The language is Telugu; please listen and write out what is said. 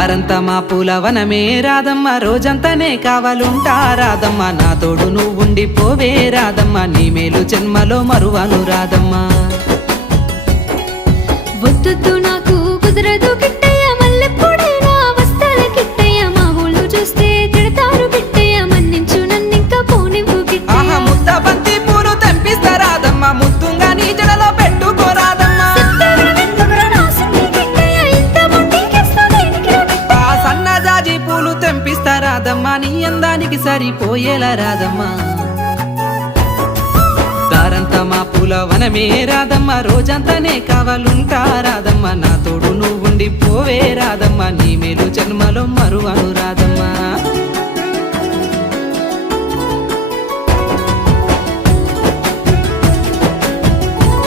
దారంతా మా పూలవనమే రాధమ్మ, రోజంతానే కావాలుంటా రాధమ్మ, నా తోడు నువ్వుండి పోవే రాధమ్మ, నీ మేలు జన్మలో మరువను రాధమ్మ. వద్దు నాకు కుదరదు కిట్టయ్య, మల్లెప్పుడైనా వస్తాల కిట్టయ్య, మా ఊళ్ళు చూస్తే తిడతారు కిట్టయ్య, మన్నించు నన్నింకా పోనివ్వు కిట్టయ్య. ముద్ద బంతి పూలు తెంపిస్తా రాధమ్మ, ముద్దుంగా నీ జడలో పెట్టుకో రాధమ్మ. సన్నజాజి పూలు తెంపిస్తా రాధమ్మ, నీ అందానికి సరిపోయేలా రాధమ్మ. దారంతా మా పూలవనమే రాధమ్మ, రోజంతానే కావాలుంటా రాధమ్మ, నా తోడు నువ్వుండి పోవే రాధమ్మ, నీ మేలు జన్మలో మరువను రాధమ్మ.